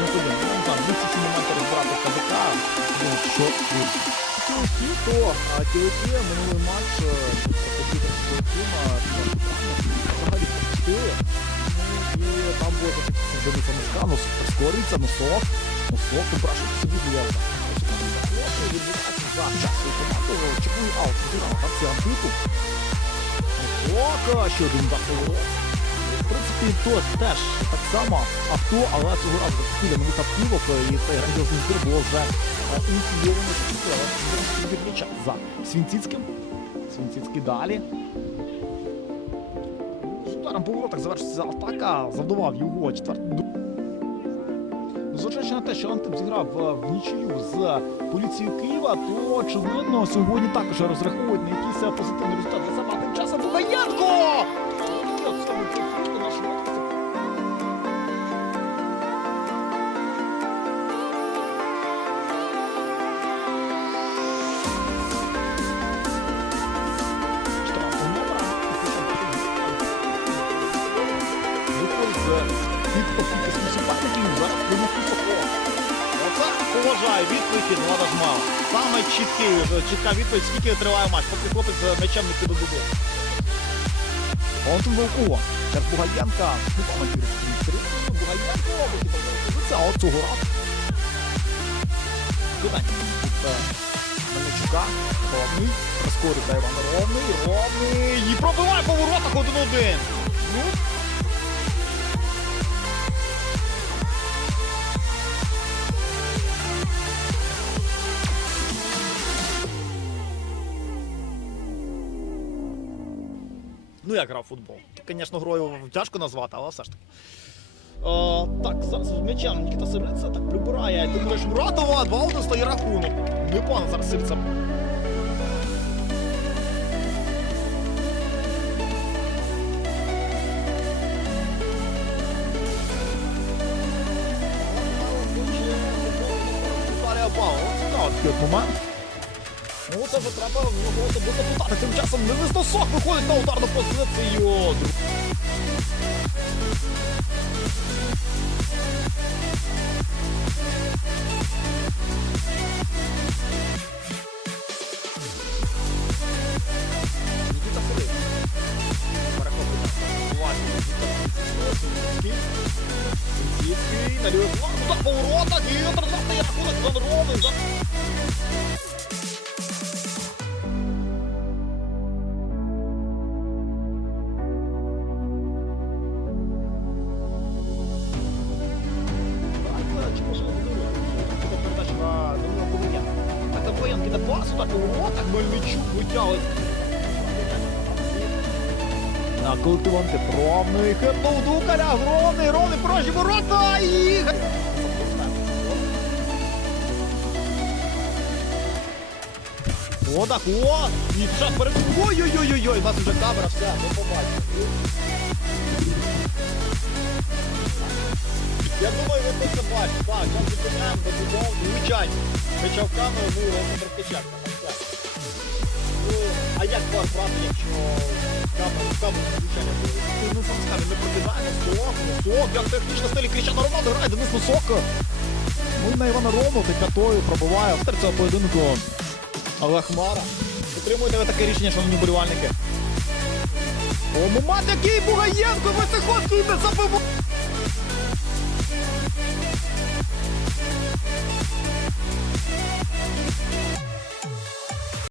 інсулін. Ну, там, місяці момент розбирати КБК, ну, що тут. Кілки, то а, кілки, минулий матч, комп'ютер Кілкіма, взагалі пропустили. Ну, і там було таке, що дивиться мишка, ну, прискорюється, носок, носок, ну, прошу, собі діяльно. Хлопці відбувається за часу команду, чекую аут, діра, акція антику. Ока, ще один захворот. В принципі, то теж так само авто, але цього разу біля нових автівок і цей грандіозний збір було вже е, ініційовано Вірніча за Свінціцьким. Свінціцький далі. З ударом по завершиться атака, завдавав його четвертий. Зважаючи на те, що Антип зіграв е, в нічию з поліцією Києва, то очевидно сьогодні також розраховують на якийсь е, позитивний результат для себе. Тим часом Бугаєнко! Відповідь від Влада Жмала. Саме чіткий, чітка відповідь, скільки триває матч, поки хлопець м'ячем не піде додому. Антон Волкова. Зараз Бугаєнка. Ну, там Вікторі. Бугаєнко. Це от цього. Кидання е, Мельничука. Ровний. Прискорює Іван Ровний. Ровний. І пробиває по воротах 1-1. Ну, Ну як грав в футбол? Звісно, грою тяжко назвати, але все ж таки. Е, так, зараз з м'ячем Нікіта Сирица так прибирає. Думаєш, Муратова, 2-1 стає рахунок. Непогано зараз такий от момент. Ну, вже треба в нього особисто запитати. Тим часом Денис Носок виходить на ударну позицію. Нікіта Филип. Перехоплення. Буває. Сінцівський. На. Удар по воротах. І 13 рахунок. Іван Ровний. Пасу, так у ротах Мельничук витягує. На колектив Антип. Ровний. Хепнув Дукаля. Ровний. Ровний. Прожі ворота. І... О, так, о! І час перед... Ой-ой-ой-ой, у нас вже камера, все, ми побачимо. Я думаю, ви це бачите. Так, зараз зупиняємо, добудову, звичайно. Хоча в камеру, ну, робимо трохи чекно. Ну, а як вас брати, якщо камера, камера, звичайно, буде? Ну, ми сам скажемо, не прокидаємо. Сок, носок, як технічно стилі Кріщано Романо грає, Денис Носок. Ну і на Івана ти п'ятою пробиває. Автор цього поєдинку Олег Хмара. Підтримуєте ви таке рішення, шановні болівальники? О, момент який Бугаєнко, Висоходський не забив.